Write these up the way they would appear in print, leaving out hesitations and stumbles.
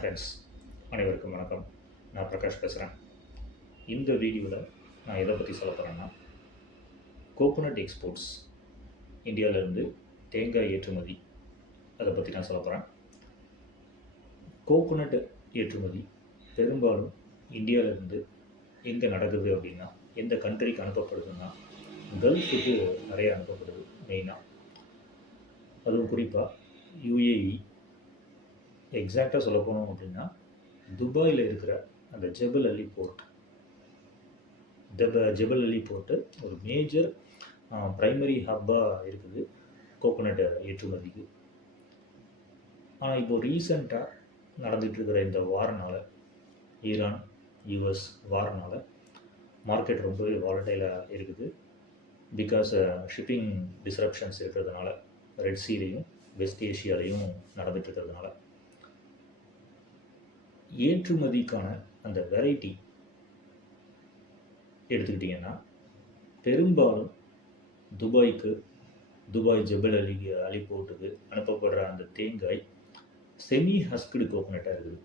Friends, அனைவருக்கும் வணக்கம். நான் பிரகாஷ் பேசுகிறேன். இந்த வீடியோவில் நான் எதை பற்றி சொல்ல போகிறேன்னா, கோகோனட் எக்ஸ்போர்ட்ஸ் இந்தியாவிலேருந்து தேங்காய் ஏற்றுமதி அதை பற்றி நான் சொல்ல போகிறேன். கோகோனட் ஏற்றுமதி பெரும்பாலும் இந்தியாவிலேருந்து எங்கே நடக்குது அப்படின்னா, எந்த கண்ட்ரிக்கு அனுப்பப்படுதுன்னா, கல்ஃபுக்கு நிறைய அனுப்பப்படுது மெயினாக. அதுவும் குறிப்பாக யுஏஇ, எக்ஸாக்டாக சொல்ல போனோம் அப்படின்னா துபாயில் இருக்கிற அந்த ஜெபல் அலி போர்ட். ஜெபல் அலி போர்ட்டு ஒரு மேஜர் ப்ரைமரி ஹப்பாக இருக்குது கோகோனட் ஏற்றுமதிக்கு. ஆனால் இப்போது ரீசண்டாக நடந்துகிட்ருக்கிற இந்த வாரனால், ஈரான் யூஎஸ் வாரனால் மார்க்கெட் ரொம்பவே வாலட்டைலாக இருக்குது. பிகாஸ் ஷிப்பிங் டிஸ்ரப்ஷன்ஸ் இருக்கிறதுனால, ரெட் சீலையும் வெஸ்ட் ஏஷியாலையும் நடந்துகிட்ருக்கிறதுனால ஏற்றுமதிக்கான அந்த வெரைட்டி எடுத்துக்கிட்டிங்கன்னா, பெரும்பாலும் துபாய் ஜெபல் அலி போர்ட்டுக்கு அனுப்பப்படுற அந்த தேங்காய் செமி ஹஸ்க்டு கோகோனட்டாக இருக்குது.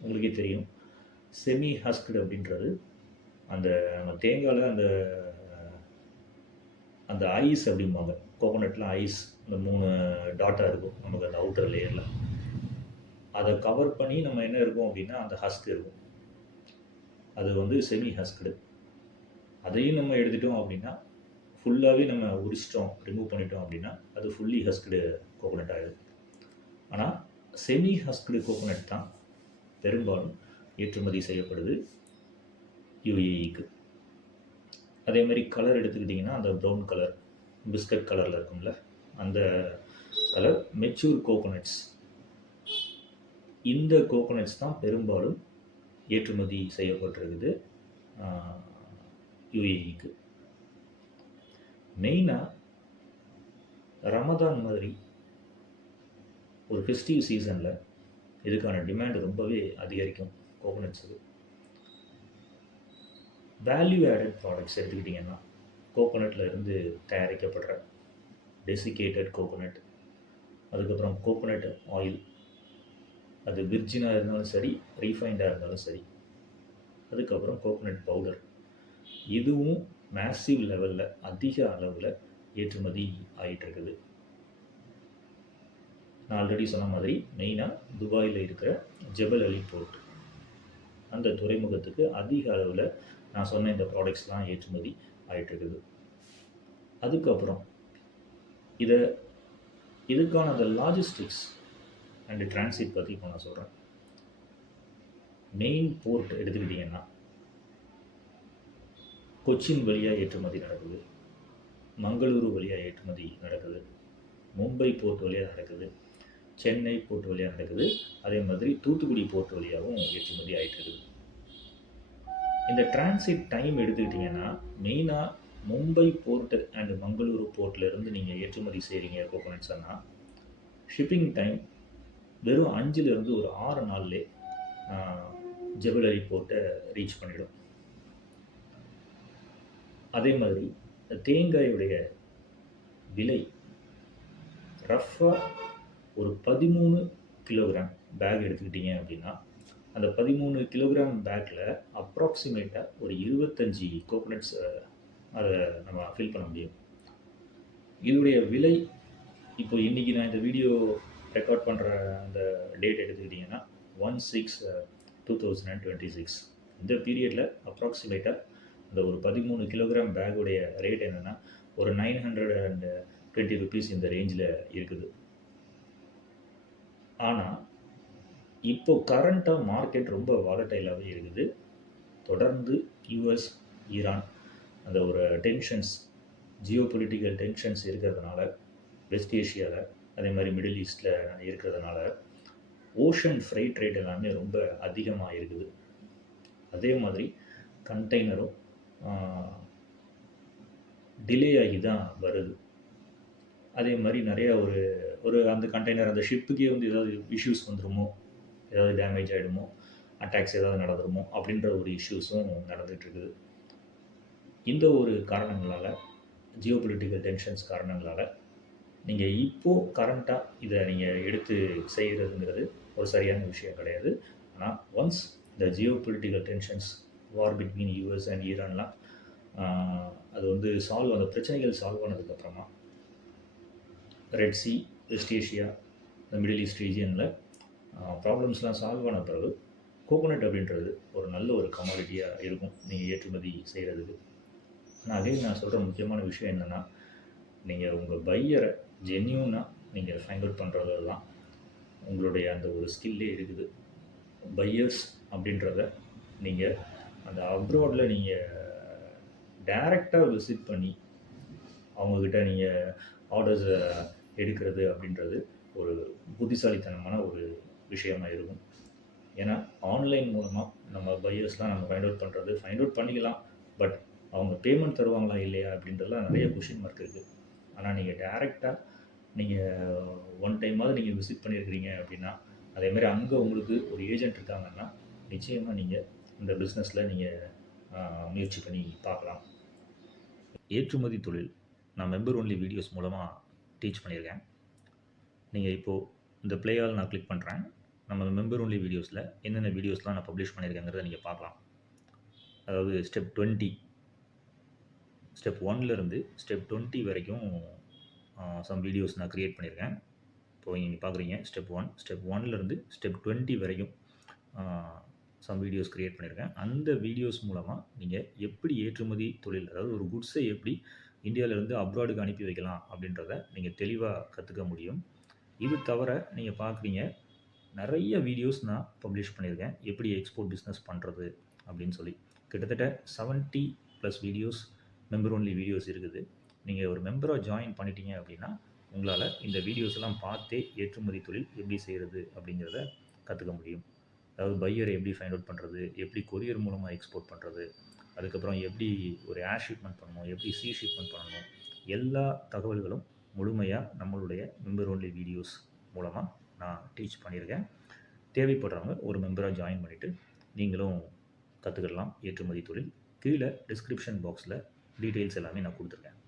உங்களுக்கே தெரியும், செமி ஹஸ்க்டு அப்படின்றது அந்த நம்ம தேங்காயில் அந்த ஐஸ் அப்படிம்பாங்க. கோகோனட்டில் ஐஸ் அந்த 3 டாட்டாக இருக்கும் நமக்கு அந்த அவுட்டர் லேயரில். அதை கவர் பண்ணி நம்ம என்ன இருக்கும் அப்படின்னா அந்த ஹஸ்க் இருக்கும். அது செமி ஹஸ்க்டு. அதையும் நம்ம எடுத்துட்டோம் அப்படின்னா, ஃபுல்லாகவே நம்ம உரிச்சிட்டோம், ரிமூவ் பண்ணிட்டோம் அப்படின்னா அது ஃபுல்லி ஹஸ்க்டு கோகோனட் ஆகிடுது. ஆனால் செமி ஹஸ்க்டு கோகோனட் தான் பெரும்பாலும் ஏற்றுமதி செய்யப்படுது யுஏஇக்கு. அதே மாதிரி கலர் எடுத்துக்கிட்டிங்கன்னா, அந்த ப்ரௌன் கலர், பிஸ்கட் கலரில் இருக்கும்ல, அந்த கலர் மெச்சூர் கோகோனட்ஸ். இந்த கோகோனட்ஸ் தான் பெரும்பாலும் ஏற்றுமதி செய்யப்பட்டிருக்குது யுஏஇக்கு. மெயினாக ரமதான் மாதிரி ஒரு ஃபெஸ்டிவ் சீசனில் இதுக்கான டிமாண்ட் ரொம்பவே அதிகரிக்கும் கோகோனட்ஸுக்கு. வேல்யூ ஆடட் ப்ராடக்ட்ஸ் எடுத்துக்கிட்டிங்கன்னா, கோகோனட்டில் இருந்து தயாரிக்கப்படுற டெசிகேட்டட் கோகோனட், அதுக்கப்புறம் கோகோனட் ஆயில், அது விர்ஜினாக இருந்தாலும் சரி, ரீஃபைண்டாக இருந்தாலும் சரி, அதுக்கப்புறம் கோகோனட் பவுடர், இதுவும் மேசிவ் லெவலில், அதிக அளவில் ஏற்றுமதி ஆகிட்டுருக்குது. நான் ஆல்ரெடி சொன்ன மாதிரி மெயினாக துபாயில் இருக்கிற ஜெபல் அலி போர்ட், அந்த துறைமுகத்துக்கு அதிக அளவில் நான் சொன்ன இந்த ப்ராடக்ட்ஸ்லாம் ஏற்றுமதி ஆகிட்டுருக்குது. அதுக்கப்புறம் இதுக்கான அந்த லாஜிஸ்டிக்ஸ் அண்டு டிரான்சிட் பற்றி இப்போ நான் சொல்கிறேன். மெயின் போர்ட் எடுத்துக்கிட்டிங்கன்னா, கொச்சின் வழியாக ஏற்றுமதி நடக்குது, மங்களூரு வழியாக ஏற்றுமதி நடக்குது, மும்பை போர்ட் வழியாக நடக்குது, சென்னை போர்ட் வழியாக நடக்குது, அதே மாதிரி தூத்துக்குடி போர்ட் வழியாகவும் ஏற்றுமதி ஆகிட்டு இருக்குது. இந்த டிரான்சிட் டைம் எடுத்துக்கிட்டிங்கன்னா, மெயினாக மும்பை போர்ட்டு அண்டு மங்களூரு போர்ட்லேருந்து நீங்கள் ஏற்றுமதி செய்கிறீங்க கோகோனட்ஸ்னால், ஷிப்பிங் டைம் வெறும் 5லேருந்து ஒரு 6 நாள்லே ஜெபல் அலி போர்ட்டை ரீச் பண்ணிடும். அதே மாதிரி தேங்காயுடைய விலை ரஃப்பாக ஒரு 13 கிலோகிராம் பேக் எடுத்துக்கிட்டிங்க அப்படின்னா, அந்த 13 கிலோகிராம் பேக்கில் அப்ராக்சிமேட்டாக ஒரு 25 கோகோனட்ஸ் அதை நம்ம ஃபில் பண்ண முடியும். இதோடைய விலை இப்போ இன்றைக்கி நான் இந்த வீடியோ ரெக்கார்ட் பண்ணுற அந்த டேட் எடுத்துக்கிட்டிங்கன்னா 1/6/2026. இந்த பீரியடில் அப்ராக்சிமேட்டாக அந்த ஒரு 13 கிலோகிராம் பேக்குடைய ரேட் என்னென்னா ஒரு 920 ருபீஸ் இந்த ரேஞ்சில் இருக்குது. ஆனால் இப்போது கரண்ட்டாக மார்க்கெட் ரொம்ப வாலட்டைலாகவே இருக்குது. தொடர்ந்து யூஎஸ் ஈரான் அந்த ஒரு டென்ஷன்ஸ், ஜியோ பொலிட்டிக்கல் டென்ஷன்ஸ் இருக்கிறதுனால, வெஸ்ட் ஏஷியாவில் அதே மாதிரி மிடில் ஈஸ்டில் இருக்கிறதுனால ஓஷன் ஃப்ரைட் ரேட் எல்லாமே ரொம்ப அதிகமாக இருக்குது. அதே மாதிரி கண்டெய்னரும் டிலே ஆகி தான் வருது. அதே மாதிரி நிறையா ஒரு அந்த கண்டெய்னர், அந்த ஷிப்புக்கே ஏதாவது இஷ்யூஸ் வந்துடுமோ, ஏதாவது டேமேஜ் ஆகிடுமோ, அட்டாக்ஸ் ஏதாவது நடந்துடுமோ அப்படின்ற ஒரு இஷ்யூஸும் நடந்துகிட்ருக்குது. இந்த ஒரு காரணங்களால், ஜியோ பொலிட்டிக்கல் டென்ஷன்ஸ் காரணங்களால் நீங்கள் இப்போது கரண்ட்டாக இதை நீங்கள் எடுத்து செய்கிறதுங்கிறது ஒரு சரியான விஷயம் கிடையாது. ஆனால் ஒன்ஸ் இந்த geopolitical tensions, war between US and ஈரான்லாம் அது வந்து அந்த பிரச்சனைகள் சால்வ் ஆனதுக்கப்புறமா ரெட் சி, வெஸ்ட் ஏஷியா, இந்த மிடில் ஈஸ்ட் ரீஜியனில் ப்ராப்ளம்ஸ்லாம் சால்வ் ஆன பிறகு கோகோனட் அப்படின்றது ஒரு நல்ல ஒரு கமாடிட்டியாக இருக்கும் நீங்கள் ஏற்றுமதி செய்கிறதுக்கு. ஆனால் அதே நான் சொல்கிற முக்கியமான விஷயம் என்னென்னா, நீங்கள் உங்கள் பையரை ஜென்யூனாக நீங்கள் ஃபைண்ட் அவுட் பண்ணுறது தான் உங்களுடைய அந்த ஒரு ஸ்கில்லே இருக்குது. பையர்ஸ் அப்படின்றத நீங்கள் அந்த அப்ராடில் நீங்கள் டைரெக்டாக விசிட் பண்ணி அவங்கக்கிட்ட நீங்கள் ஆர்டர்ஸை எடுக்கிறது அப்படின்றது ஒரு புத்திசாலித்தனமான ஒரு விஷயமா இருக்கும். ஏன்னா ஆன்லைன் மூலமாக நம்ம பையர்ஸ்லாம் நம்ம ஃபைண்ட் அவுட் பண்ணிக்கலாம். பட் அவங்க பேமெண்ட் தருவாங்களா இல்லையா அப்படின்றதுலாம் நிறைய கொஷின் மார்க் இருக்குது. ஆனால் நீங்கள் டைரெக்டாக நீங்கள் ஒன் டைமாவது நீங்கள் விசிட் பண்ணியிருக்கிறீங்க அப்படின்னா, அதேமாதிரி அங்கே உங்களுக்கு ஒரு ஏஜென்ட் இருக்காங்கன்னா நிச்சயமாக நீங்கள் இந்த பிஸ்னஸில் நீங்கள் முயற்சி பண்ணி பார்க்கலாம். ஏற்றுமதி தொழில் நான் மெம்பர் ஒன்லி வீடியோஸ் மூலமாக டீச் பண்ணியிருக்கேன். நீங்கள் இப்போது இந்த ப்ளேயால் நான் கிளிக் பண்ணுறேன். நம்ம மெம்பர் ஒன்லி வீடியோஸில் என்னென்ன வீடியோஸ்லாம் நான் பப்ளிஷ் பண்ணியிருக்கேங்கிறத நீங்கள் பார்க்கலாம். அதாவது ஸ்டெப் 20, ஸ்டெப் 1லேருந்து ஸ்டெப் 20 வரைக்கும் சம் வீடியோஸ் நான் க்ரியேட் பண்ணியிருக்கேன். இப்போது நீங்கள் பார்க்குறீங்க ஸ்டெப் 1, ஸ்டெப் 1லேருந்து ஸ்டெப் 20 வரைக்கும் சம் வீடியோஸ் க்ரியேட் பண்ணியிருக்கேன். அந்த வீடியோஸ் மூலமாக நீங்கள் எப்படி ஏற்றுமதி தொழில், அதாவது ஒரு குட்ஸை எப்படி இந்தியாவிலேருந்து அப்ராடுக்கு அனுப்பி வைக்கலாம் அப்படின்றத நீங்கள் தெளிவாக கற்றுக்க முடியும். இது தவிர நீங்கள் பார்க்குறீங்க நிறைய வீடியோஸ் நான் பப்ளிஷ் பண்ணியிருக்கேன், எப்படி எக்ஸ்போர்ட் பிஸ்னஸ் பண்ணுறது அப்படின்னு சொல்லி. கிட்டத்தட்ட 70+ வீடியோஸ் மெம்பர் ஒன்லி வீடியோஸ் இருக்குது. நீங்கள் ஒரு மெம்பராக ஜாயின் பண்ணிட்டீங்க அப்படின்னா உங்களால் இந்த வீடியோஸ் எல்லாம் பார்த்தே ஏற்றுமதி தொழில் எப்படி செய்கிறது அப்படிங்கிறத கற்றுக்க முடியும். அதாவது பையரை எப்படி ஃபைண்ட் அவுட் பண்ணுறது, எப்படி கொரியர் மூலமாக எக்ஸ்போர்ட் பண்ணுறது, அதுக்கப்புறம் எப்படி ஒரு ஏர் ஷிப்மெண்ட் பண்ணணும், எப்படி சி ஷிப்மெண்ட் பண்ணணும், எல்லா தகவல்களும் முழுமையாக நம்மளுடைய மெம்பர் ஒன்லி வீடியோஸ் மூலமாக நான் டீச் பண்ணியிருக்கேன். தேவைப்படுறவங்க ஒரு மெம்பராக ஜாயின் பண்ணிவிட்டு நீங்களும் கற்றுக்கிடலாம் ஏற்றுமதி தொழில். கீழே டிஸ்கிரிப்ஷன் பாக்ஸில் டீட்டெயில்ஸ் எல்லாமே நான் கொடுத்துருக்கேன்.